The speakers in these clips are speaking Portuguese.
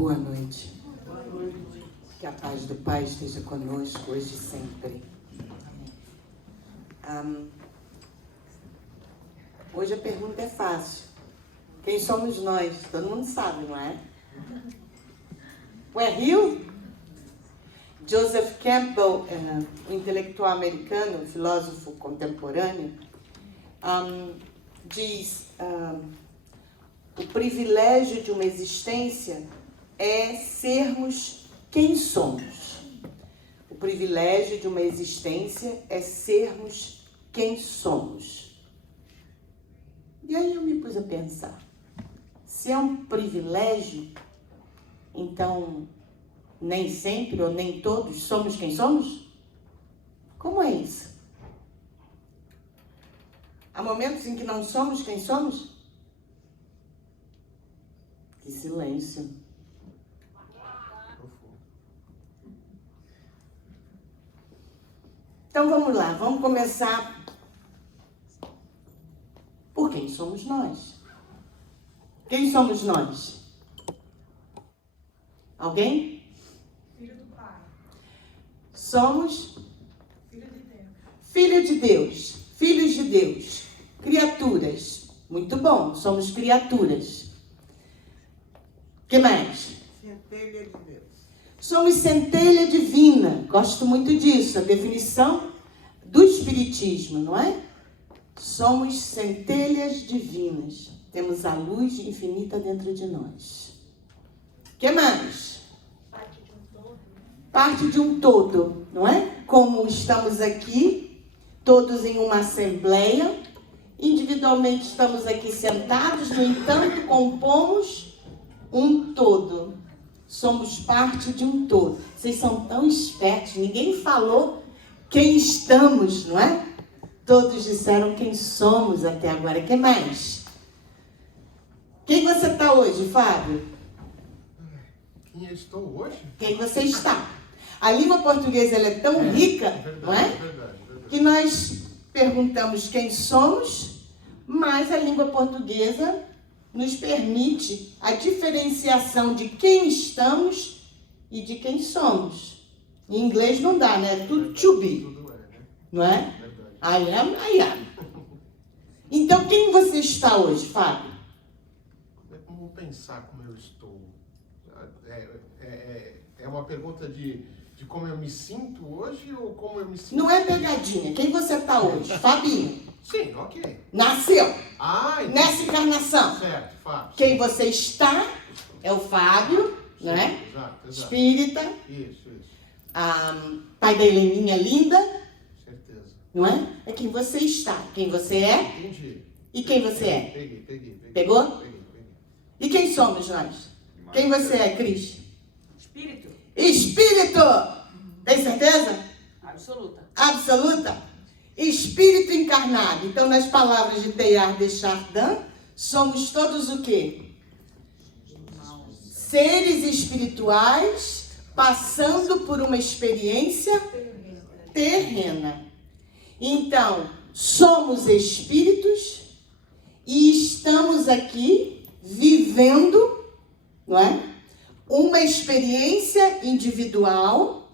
Boa noite. Que a paz do Pai esteja conosco hoje e sempre. Hoje a pergunta é fácil. Quem somos nós? Todo mundo sabe, não é? Where you? Joseph Campbell, um intelectual americano, filósofo contemporâneo, diz: o privilégio de uma existência é sermos quem somos. O privilégio de uma existência é sermos quem somos. E aí eu me pus a pensar, se é um privilégio, então nem sempre ou nem todos somos quem somos? Como é isso? Há momentos em que não somos quem somos? Que silêncio. Então vamos lá, vamos começar por quem somos nós. Quem somos nós? Alguém? Filho do Pai. Somos Filho de Deus. filho de Deus, filhos de Deus, criaturas. Muito bom, somos criaturas. O que mais? Centelha de Deus. Somos centelha divina. Gosto muito disso, a definição do Espiritismo, não é? Somos centelhas divinas. Temos a luz infinita dentro de nós. O que mais? Parte de um todo. Parte de um todo, não é? Como estamos aqui, todos em uma assembleia, individualmente estamos aqui sentados, no entanto, compomos um todo. Somos parte de um todo. Vocês são tão espertos, ninguém falou quem estamos, não é? Todos disseram quem somos até agora. O que mais? Quem você está hoje, Fábio? Quem eu estou hoje? Quem você está? A língua portuguesa ela é tão rica, Verdade, não é? verdade. Que nós perguntamos quem somos, mas a língua portuguesa nos permite a diferenciação de quem estamos e de quem somos. Em inglês não dá, né? Tudo to be, Tudo é, né? não é? Verdade. I am, I am. Então, quem você está hoje, Fábio? Vamos pensar como eu estou. É uma pergunta de como eu me sinto hoje ou como eu me sinto? Não é pegadinha. Quem você está hoje? Fabinho. Sim, ok. Nasceu. Ah, entendi. Nessa encarnação. Certo, Fábio. Quem você está é o Fábio, Sim, né? Exato. Espírita. Isso. Pai da Heleninha linda, Certeza. não é? É quem você está, quem você é Entendi. e quem você é. Peguei. Pegou? Peguei. E quem somos nós? Quem você é, Cris? Espírito. Espírito! Tem certeza? Absoluta. Absoluta? Espírito encarnado. Então, nas palavras de Teilhard de Chardin, somos todos o quê? Seres espirituais passando por uma experiência terrena. Então, somos espíritos e estamos aqui vivendo, não é? Uma experiência individual,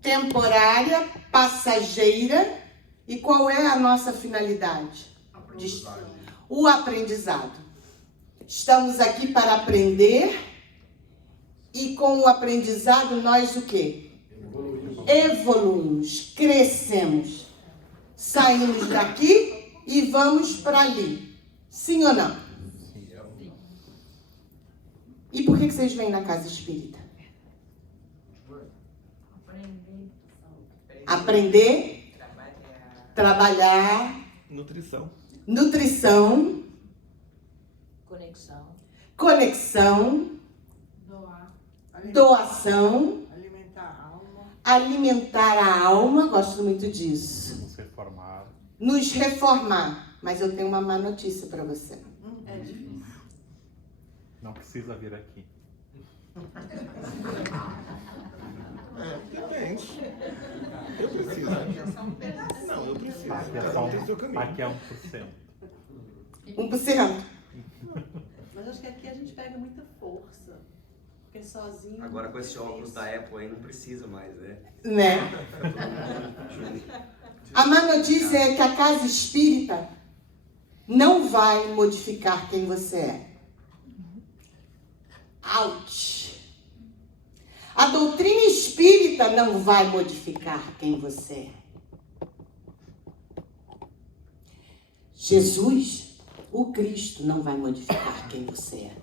temporária, passageira. E qual é a nossa finalidade? O aprendizado. Estamos aqui para aprender e com o aprendizado nós o quê? Evoluímos, crescemos. Saímos daqui e vamos para ali. Sim ou não? E por que vocês vêm na casa espírita? Aprender, trabalhar, nutrição, conexão, doação, alimentar a alma, gosto muito disso. Nos reformar. Mas eu tenho uma má notícia para você. É difícil. Não precisa vir aqui. Depende. Eu preciso. Não, eu preciso. Aqui é só Cada um tem seu caminho. aqui é 1%. 1%. Mas acho que aqui a gente pega muita força. Porque sozinho. Agora com esse é óculos difícil. da Apple aí não precisa mais, né? Né? A má notícia é que a casa espírita não vai modificar quem você é. Ouch! A doutrina espírita não vai modificar quem você é. Jesus, o Cristo, não vai modificar quem você é.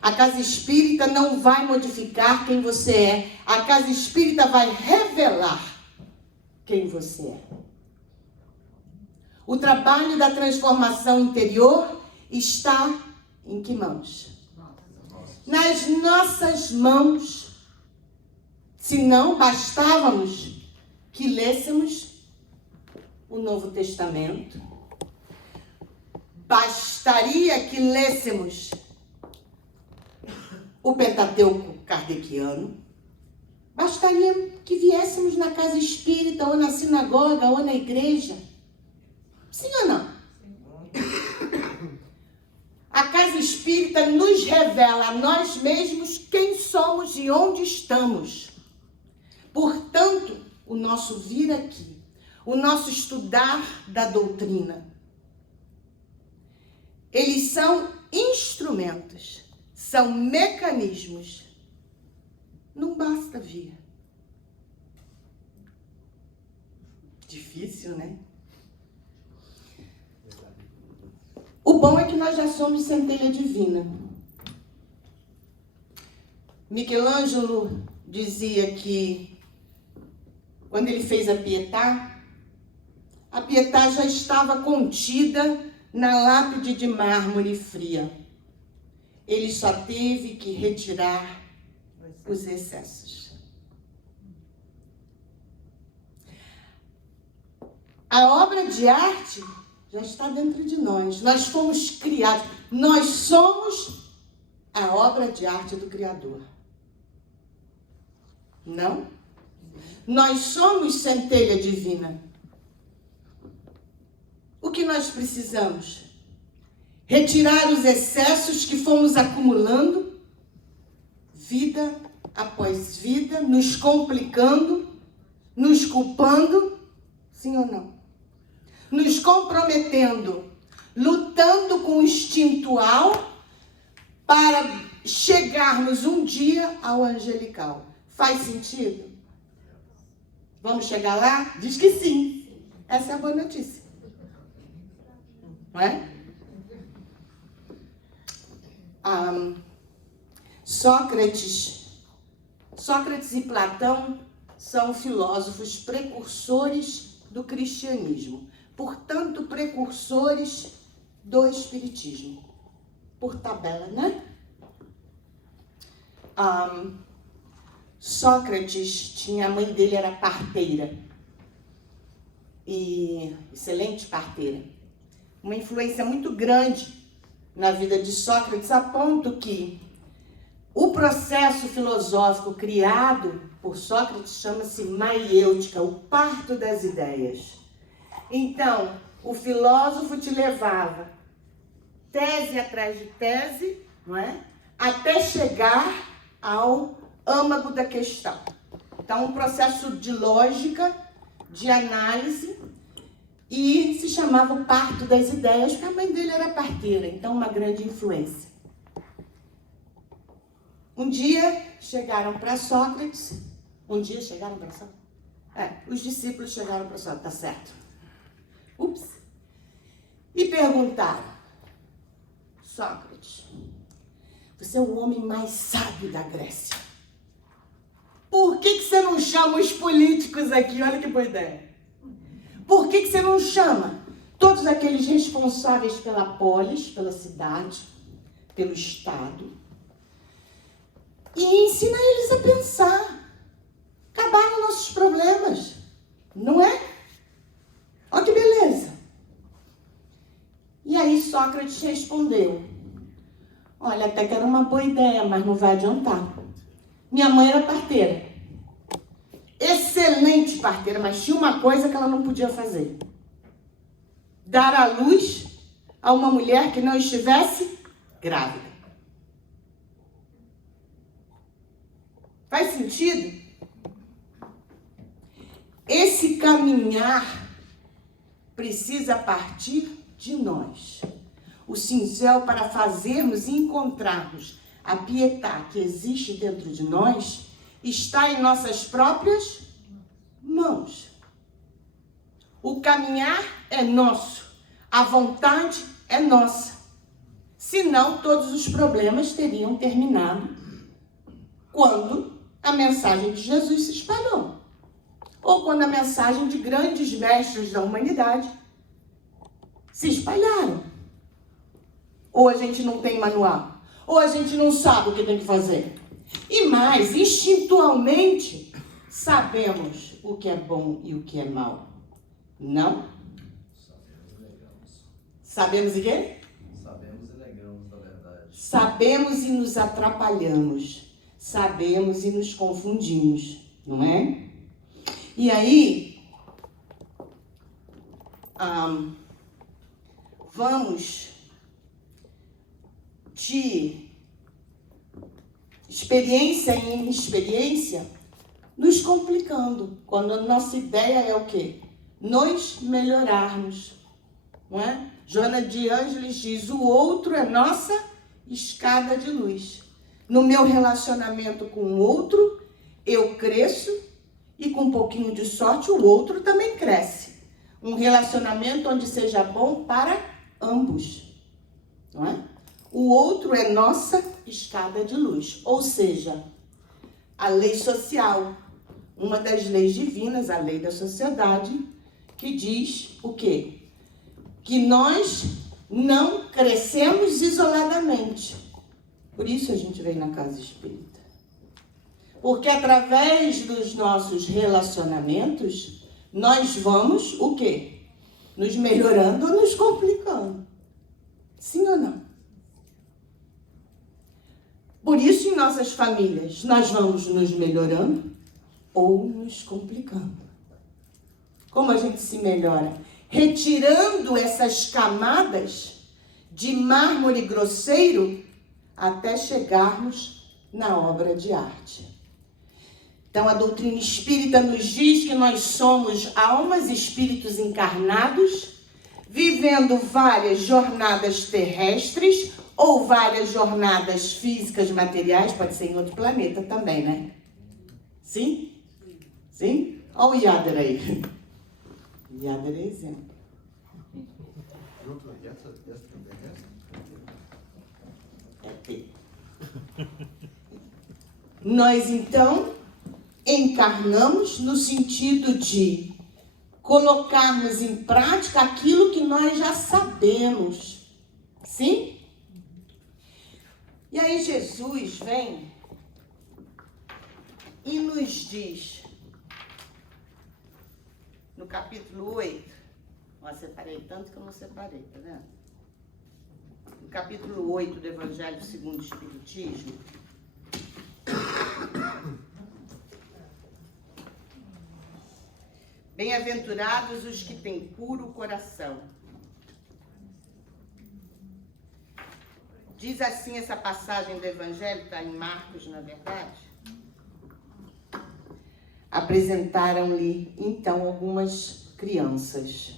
A casa espírita não vai modificar quem você é. A casa espírita vai revelar quem você é. O trabalho da transformação interior está em que mãos? Nas nossas mãos. Se não, bastávamos que lêssemos o Novo Testamento. Bastaria que lêssemos o Pentateuco kardeciano. Bastaria que viéssemos na casa espírita, ou na sinagoga, ou na igreja. Sim ou não? A casa espírita nos revela a nós mesmos quem somos e onde estamos. Portanto, o nosso vir aqui, o nosso estudar da doutrina, eles são instrumentos, são mecanismos. Não basta vir. Difícil, né? O bom é que nós já somos centelha divina. Michelangelo dizia que quando ele fez a Pietà já estava contida na lápide de mármore fria. Ele só teve que retirar os excessos. A obra de arte já está dentro de nós. Nós fomos criados. Nós somos a obra de arte do Criador. Não? Nós somos centelha divina. O que nós precisamos? Retirar os excessos que fomos acumulando, vida após vida, nos complicando, nos culpando, sim ou não? Nos comprometendo, lutando com o instintual para chegarmos um dia ao angelical. Faz sentido? Vamos chegar lá? Diz que sim. Essa é a boa notícia. Não é? Sócrates e Platão são filósofos precursores do cristianismo. Portanto, precursores do espiritismo. Por tabela, né? Sócrates a mãe dele era parteira. E excelente parteira. Uma influência muito grande na vida de Sócrates, a ponto que o processo filosófico criado por Sócrates chama-se maiêutica, o parto das ideias. Então, o filósofo te levava tese atrás de tese, não é? Até chegar ao âmago da questão. Então, um processo de lógica, de análise, e se chamava o parto das ideias, porque a mãe dele era parteira, então uma grande influência. Um dia chegaram para Sócrates, os discípulos chegaram para Sócrates, tá certo? Ups! E perguntaram, Sócrates, você é o homem mais sábio da Grécia. Por que você não chama os políticos aqui? Olha que boa ideia. Por que você não chama todos aqueles responsáveis pela polis, pela cidade, pelo Estado, e ensina eles a pensar, acabar nos nossos problemas, não é? Olha que beleza. E aí Sócrates respondeu, olha, até que era uma boa ideia, mas não vai adiantar. Minha mãe era parteira. Excelente parteira, mas tinha uma coisa que ela não podia fazer. Dar à luz a uma mulher que não estivesse grávida. Faz sentido? Esse caminhar precisa partir de nós. O cincel para fazermos e encontrarmos a pietá que existe dentro de nós está em nossas próprias mãos. O caminhar é nosso, a vontade é nossa. Senão, todos os problemas teriam terminado quando a mensagem de Jesus se espalhou. Ou quando a mensagem de grandes mestres da humanidade se espalharam. Ou a gente não tem manual, ou a gente não sabe o que tem que fazer. E mais, instintualmente, sabemos o que é bom e o que é mal. Não? Sabemos e quê? Sabemos e negamos, na verdade. Sabemos e nos atrapalhamos. Sabemos e nos confundimos, não é? E aí, vamos de experiência em experiência nos complicando, quando a nossa ideia é o quê? Nos melhorarmos, não é? Joana de Ângeles diz, o outro é nossa escada de luz. No meu relacionamento com o outro, eu cresço e com um pouquinho de sorte o outro também cresce. Um relacionamento onde seja bom para ambos, não é? O outro é nossa escada de luz, ou seja, a lei social, uma das leis divinas, a lei da sociedade, que diz o quê? Que nós não crescemos isoladamente. Por isso a gente vem na casa espírita. Porque através dos nossos relacionamentos, nós vamos o quê? Nos melhorando ou nos complicando. Sim ou não? Por isso, em nossas famílias, nós vamos nos melhorando ou nos complicando. Como a gente se melhora? Retirando essas camadas de mármore grosseiro até chegarmos na obra de arte. Então, a doutrina espírita nos diz que nós somos almas, espíritos encarnados, vivendo várias jornadas terrestres ou várias jornadas físicas, materiais, pode ser em outro planeta também, né? Sim? Sim? Olha o Yader aí. Yader é exemplo. Nós, então, encarnamos no sentido de colocarmos em prática aquilo que nós já sabemos. Sim? E aí Jesus vem e nos diz, no capítulo 8, eu separei tanto que eu não separei, tá vendo? No capítulo 8 do Evangelho segundo o Espiritismo, bem-aventurados os que têm puro coração. Diz assim essa passagem do Evangelho, está em Marcos, na verdade. Apresentaram-lhe, então, algumas crianças,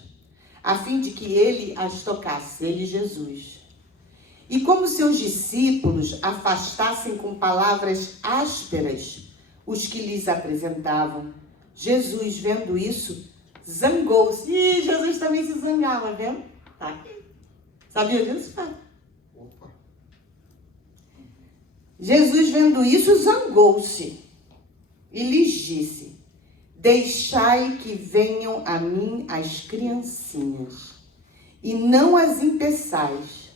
a fim de que ele as tocasse, ele, Jesus. E como seus discípulos afastassem com palavras ásperas os que lhes apresentavam, Jesus, vendo isso, zangou-se. Ih, Jesus também se zangava, vendo? Tá aqui. Sabia disso? Tá. Jesus, vendo isso, zangou-se e lhes disse, deixai que venham a mim as criancinhas, e não as impeçais,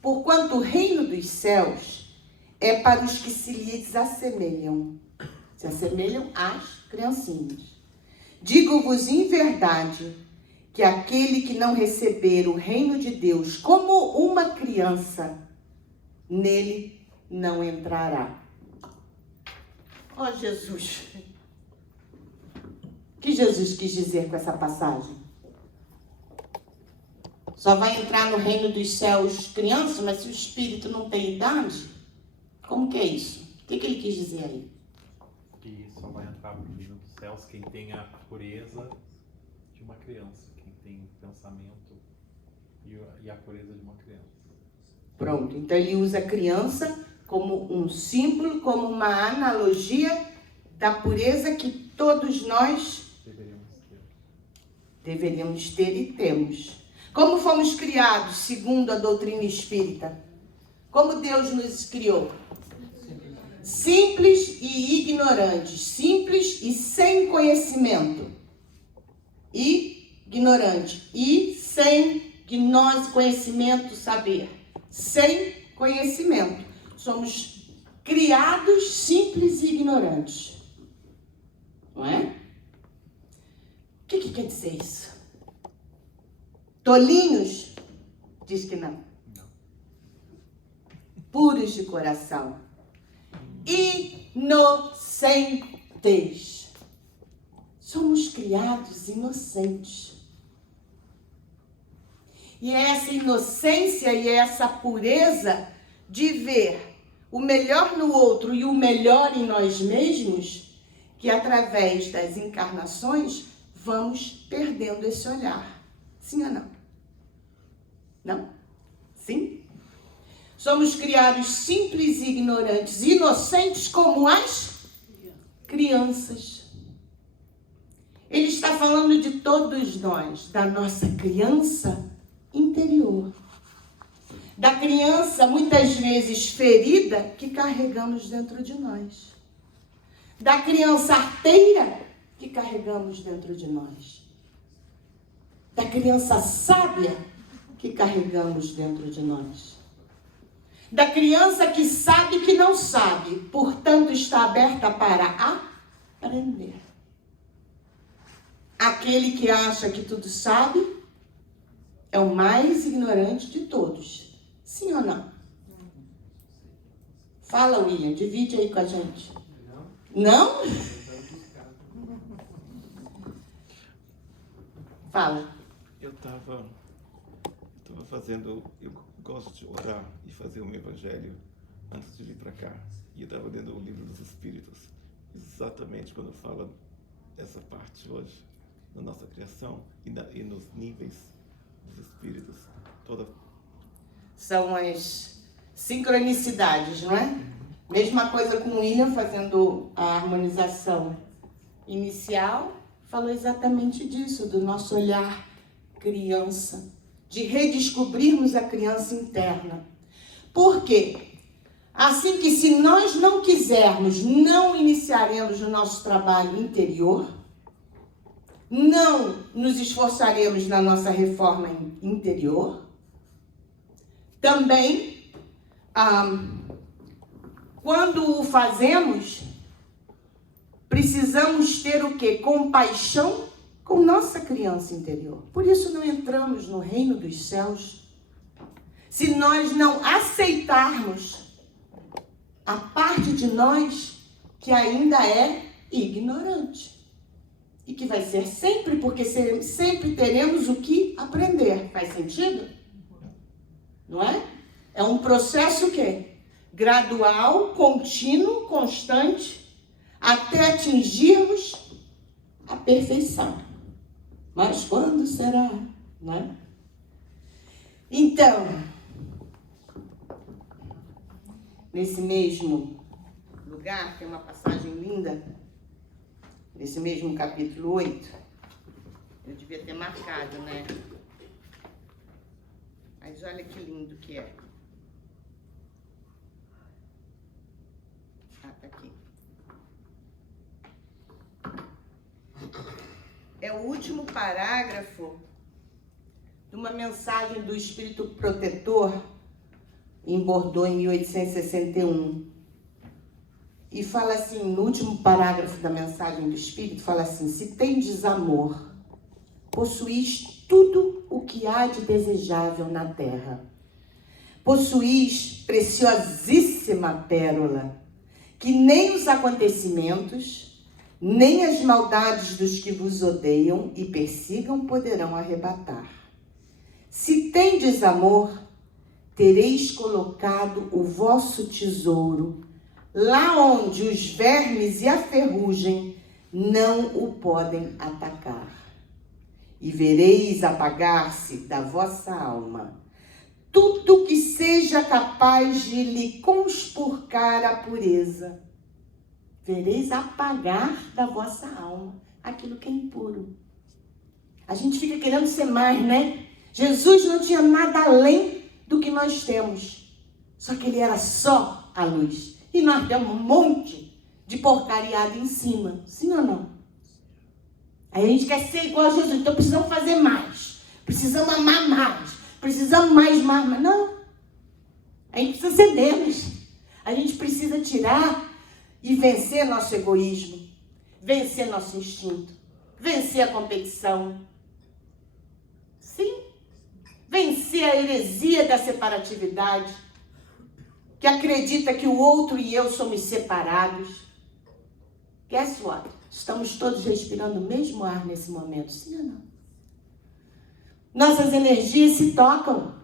porquanto o reino dos céus é para os que se lhes assemelham. Se assemelham às criancinhas. Digo-vos em verdade que aquele que não receber o reino de Deus como uma criança, nele não entrará. Ó Jesus! O que Jesus quis dizer com essa passagem? Só vai entrar no reino dos céus criança, mas se o espírito não tem idade, como que é isso? O que ele quis dizer aí? E só vai entrar no reino dos céus quem tem a pureza de uma criança, quem tem o pensamento e a pureza de uma criança. Pronto, então ele usa a criança como um símbolo, como uma analogia da pureza que todos nós deveríamos ter e temos. Como fomos criados segundo a doutrina espírita? Como Deus nos criou? Simples e ignorantes, simples e sem conhecimento. Ignorante e sem gnose, conhecimento, saber. Sem conhecimento. Somos criados simples e ignorantes. Não é? O que quer dizer isso? Tolinhos? Diz que não. Puros de coração. Inocentes. Somos criados inocentes. E é essa inocência e essa pureza de ver o melhor no outro e o melhor em nós mesmos, que através das encarnações vamos perdendo esse olhar. Sim ou não? Não? Sim? Somos criados simples e ignorantes, inocentes como as crianças. Ele está falando de todos nós, da nossa criança interior. Da criança, muitas vezes ferida, que carregamos dentro de nós. Da criança arteira, que carregamos dentro de nós. Da criança sábia, que carregamos dentro de nós. Da criança que sabe que não sabe, portanto está aberta para aprender. Aquele que acha que tudo sabe é o mais ignorante de todos. Sim ou não? Fala, William, divide aí com a gente. Não? Fala. Eu estava fazendo, eu gosto de orar e fazer um evangelho antes de vir para cá. E eu estava lendo o livro dos Espíritos, exatamente quando fala essa parte hoje, da nossa criação e nos níveis dos Espíritos. São as sincronicidades, não é? Mesma coisa com o William fazendo a harmonização inicial, falou exatamente disso, do nosso olhar criança, de redescobrirmos a criança interna. Por quê? Assim que se nós não quisermos, não iniciaremos o nosso trabalho interior, não nos esforçaremos na nossa reforma interior, também, quando o fazemos, precisamos ter o quê? Compaixão com nossa criança interior. Por isso não entramos no reino dos céus. Se nós não aceitarmos a parte de nós que ainda é ignorante. E que vai ser sempre, porque sempre teremos o que aprender. Faz sentido? Não é? É um processo o quê? Gradual, contínuo, constante, até atingirmos a perfeição. Mas quando será? Não é? Então, nesse mesmo lugar, tem uma passagem linda, nesse mesmo capítulo 8, eu devia ter marcado, né? Mas olha que lindo que é. Ah, tá aqui. É o último parágrafo de uma mensagem do Espírito Protetor em Bordeaux, em 1861. E fala assim, no último parágrafo da mensagem do Espírito, fala assim: se tendes amor, possuís tudo o que há de desejável na terra. Possuís preciosíssima pérola, que nem os acontecimentos, nem as maldades dos que vos odeiam e persigam poderão arrebatar. Se tendes amor, tereis colocado o vosso tesouro lá onde os vermes e a ferrugem não o podem atacar. E vereis apagar-se da vossa alma tudo que seja capaz de lhe conspurcar a pureza. Vereis apagar da vossa alma aquilo que é impuro. A gente fica querendo ser mais, né? Jesus não tinha nada além do que nós temos. Só que ele era só a luz. E nós temos um monte de porcariado em cima. Sim ou não? Aí a gente quer ser igual a Jesus. Então precisamos fazer mais. Precisamos amar mais. Precisamos mais. Não. A gente precisa ser menos. A gente precisa tirar e vencer nosso egoísmo. Vencer nosso instinto. Vencer a competição. Sim. Vencer a heresia da separatividade, que acredita que o outro e eu somos separados. Guess what? Estamos todos respirando o mesmo ar nesse momento, sim ou não? Nossas energias se tocam.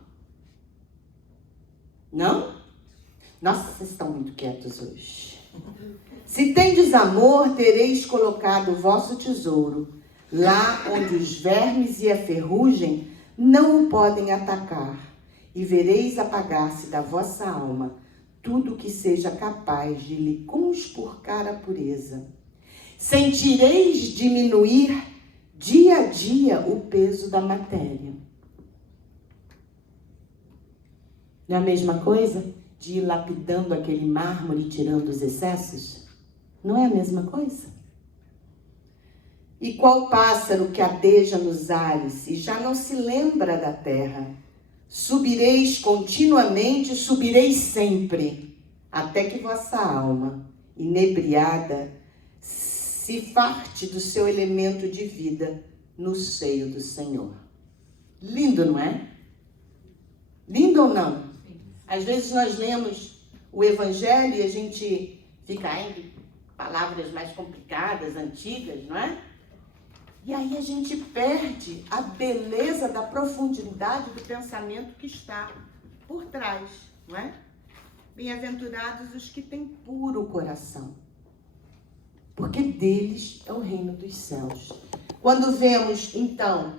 Não? Nossa, vocês estão muito quietos hoje. Se tendes amor, tereis colocado o vosso tesouro lá onde os vermes e a ferrugem não o podem atacar, e vereis apagar-se da vossa alma tudo que seja capaz de lhe conspurcar a pureza. Sentireis diminuir dia a dia o peso da matéria. Não é a mesma coisa de ir lapidando aquele mármore e tirando os excessos? Não é a mesma coisa? E qual pássaro que adeja nos ares e já não se lembra da terra? Subireis continuamente, subireis sempre, até que vossa alma, inebriada, se farte do seu elemento de vida no seio do Senhor. Lindo, não é? Lindo ou não? Às vezes nós lemos o Evangelho e a gente fica em palavras mais complicadas, antigas, não é? E aí a gente perde a beleza da profundidade do pensamento que está por trás, não é? Bem-aventurados os que têm puro coração, porque deles é o reino dos céus. Quando vemos, então,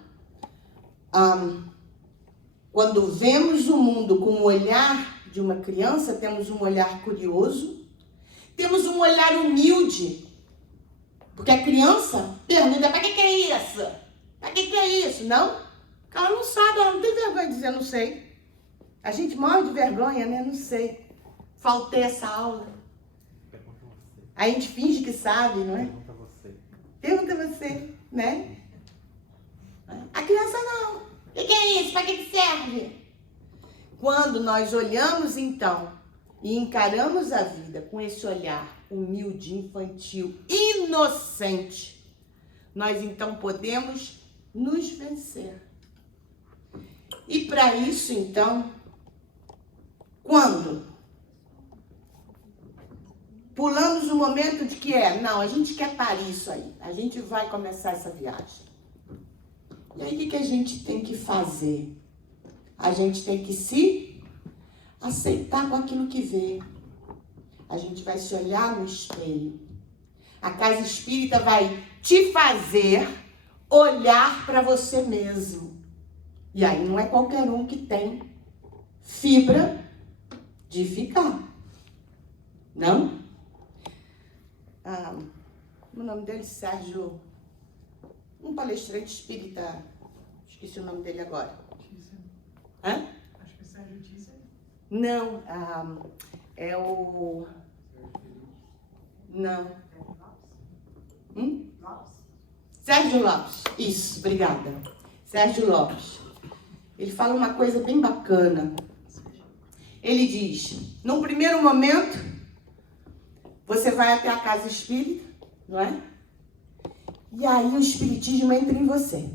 quando vemos o mundo com o olhar de uma criança, temos um olhar curioso, temos um olhar humilde. Porque a criança pergunta, para que é isso? Para que é isso? Não? Ela não sabe, ela não tem vergonha de dizer, não sei. A gente morre de vergonha, né? Não sei. Faltei essa aula. Pergunta você. A gente finge que sabe, não é? Pergunta você. Pergunta você, né? A criança não. O que é isso? Para que serve? Quando nós olhamos, então, e encaramos a vida com esse olhar humilde, infantil, inocente, nós então podemos nos vencer. E para isso, então, quando pulamos o momento de que não, a gente quer parir isso aí, a gente vai começar essa viagem. E aí o que a gente tem que fazer? A gente tem que se aceitar com aquilo que vê. A gente vai se olhar no espelho. A casa espírita vai te fazer olhar para você mesmo. E aí não é qualquer um que tem fibra de ficar. Não? O nome dele, Sérgio, um palestrante espírita, esqueci o nome dele agora. Hã? Acho que é Sérgio Tisser. Não, é o... Não. Sérgio Lopes. Isso, obrigada. Sérgio Lopes. Ele fala uma coisa bem bacana. Ele diz, num primeiro momento, você vai até a casa espírita, não é? E aí o espiritismo entra em você.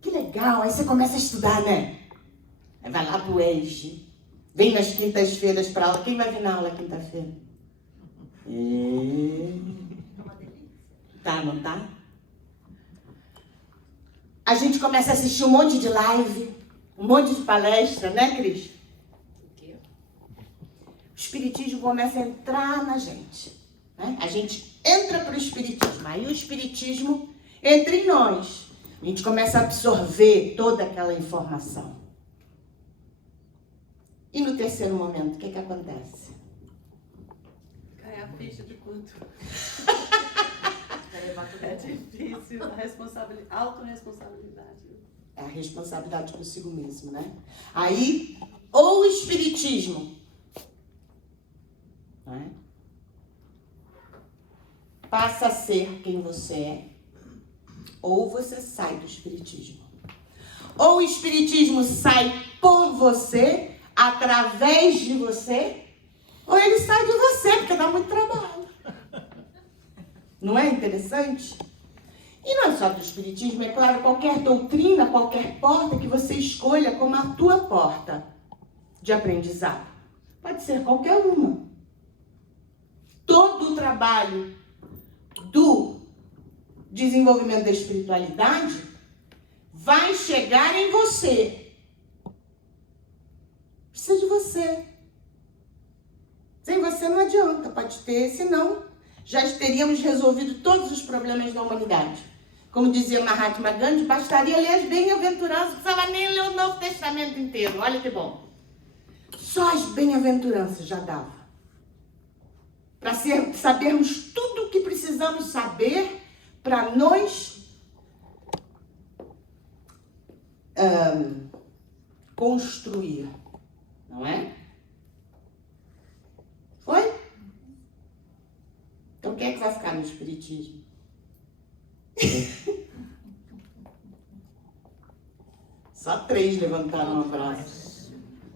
Que legal, aí você começa a estudar, né? Aí vai lá pro EJE, vem nas quintas-feiras para aula. Quem vai vir na aula quinta-feira? Tá, não tá? a gente começa a assistir um monte de live, um monte de palestra, né, Cris? O espiritismo começa a entrar na gente, né? A gente entra para o espiritismo, aí o espiritismo entra em nós. A gente começa a absorver toda aquela informação. E no terceiro momento, o que acontece? Cai a ficha de quanto é difícil, a autorresponsabilidade. É a responsabilidade consigo mesmo, né? Aí, ou o espiritismo, né, passa a ser quem você é, ou você sai do espiritismo. Ou o espiritismo sai por você, através de você, ou ele sai de você, porque dá muito trabalho. Não é interessante? E não é só do espiritismo, é claro, qualquer doutrina, qualquer porta que você escolha como a tua porta de aprendizado. Pode ser qualquer uma. Todo o trabalho do desenvolvimento da espiritualidade vai chegar em você. Precisa de você. Sem você não adianta, pode ter, senão já teríamos resolvido todos os problemas da humanidade. Como dizia Mahatma Gandhi, bastaria ler as bem-aventuranças, não precisava nem ler o Novo Testamento inteiro, olha que bom. Só as bem-aventuranças já dava. Para sabermos tudo o que precisamos saber para nos construir, não é? Foi? Então quem é que vai ficar no espiritismo? Só 3 levantaram o braço.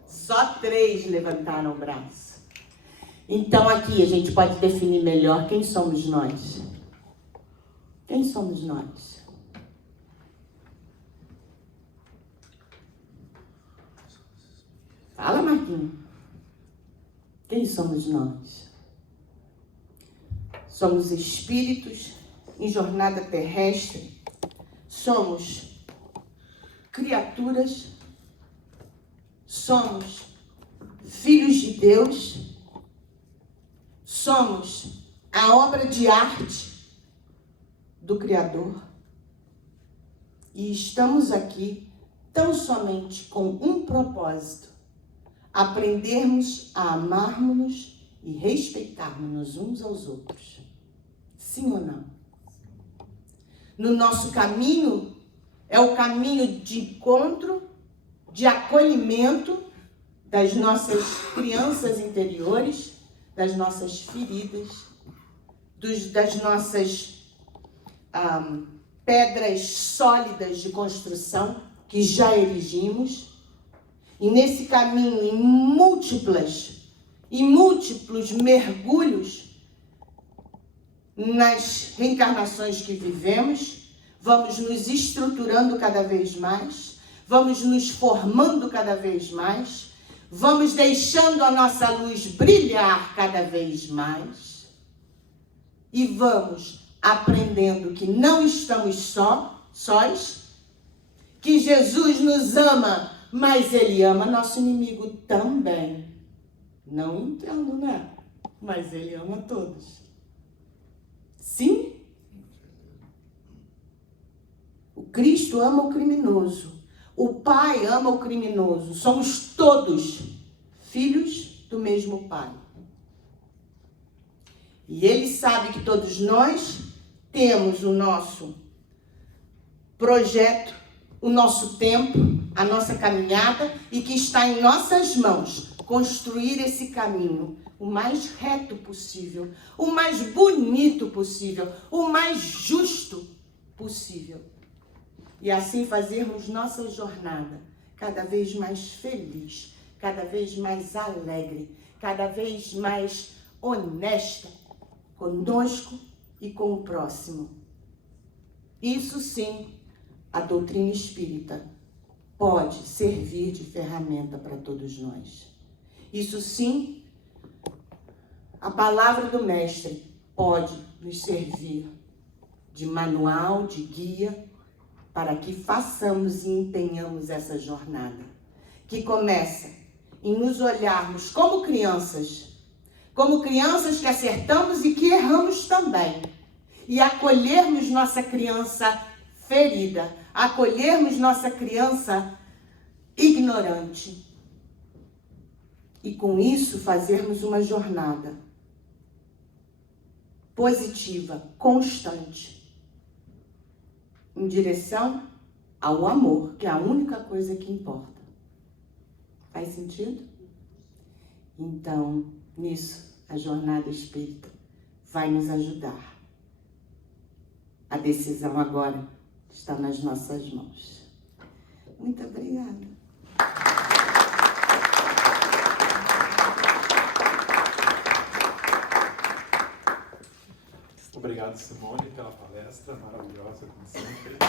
Só 3 levantaram o braço. Então aqui a gente pode definir melhor quem somos nós. Quem somos nós? Fala, Marquinhos. Quem somos nós? Somos espíritos em jornada terrestre. Somos criaturas. Somos filhos de Deus. Somos a obra de arte do Criador. E estamos aqui tão somente com um propósito: aprendermos a amarmos-nos e respeitarmos uns aos outros. Sim ou não? No nosso caminho, é o caminho de encontro, de acolhimento das nossas crianças interiores, das nossas feridas, das nossas pedras sólidas de construção que já erigimos. E nesse caminho, em múltiplos mergulhos nas reencarnações que vivemos, vamos nos estruturando cada vez mais, vamos nos formando cada vez mais, vamos deixando a nossa luz brilhar cada vez mais e vamos aprendendo que não estamos sós, que Jesus nos ama, mas Ele ama nosso inimigo também. Não entendo, né? Mas Ele ama todos. Sim? O Cristo ama o criminoso. O Pai ama o criminoso. Somos todos filhos do mesmo Pai. E Ele sabe que todos nós temos o nosso projeto, o nosso tempo, a nossa caminhada, e que está em nossas mãos construir esse caminho o mais reto possível, o mais bonito possível, o mais justo possível. E assim fazermos nossa jornada cada vez mais feliz, cada vez mais alegre, cada vez mais honesta conosco e com o próximo. Isso sim, a doutrina espírita pode servir de ferramenta para todos nós. Isso sim, a palavra do Mestre pode nos servir de manual, de guia, para que façamos e empenhamos essa jornada, que começa em nos olharmos como crianças que acertamos e que erramos também, e acolhermos nossa criança ferida, acolhermos nossa criança ignorante. E com isso fazermos uma jornada positiva, constante, em direção ao amor, que é a única coisa que importa. Faz sentido? Então, nisso, a jornada espírita vai nos ajudar. A decisão agora está nas nossas mãos. Muito obrigada. Obrigado, Simone, pela palestra maravilhosa, como sempre.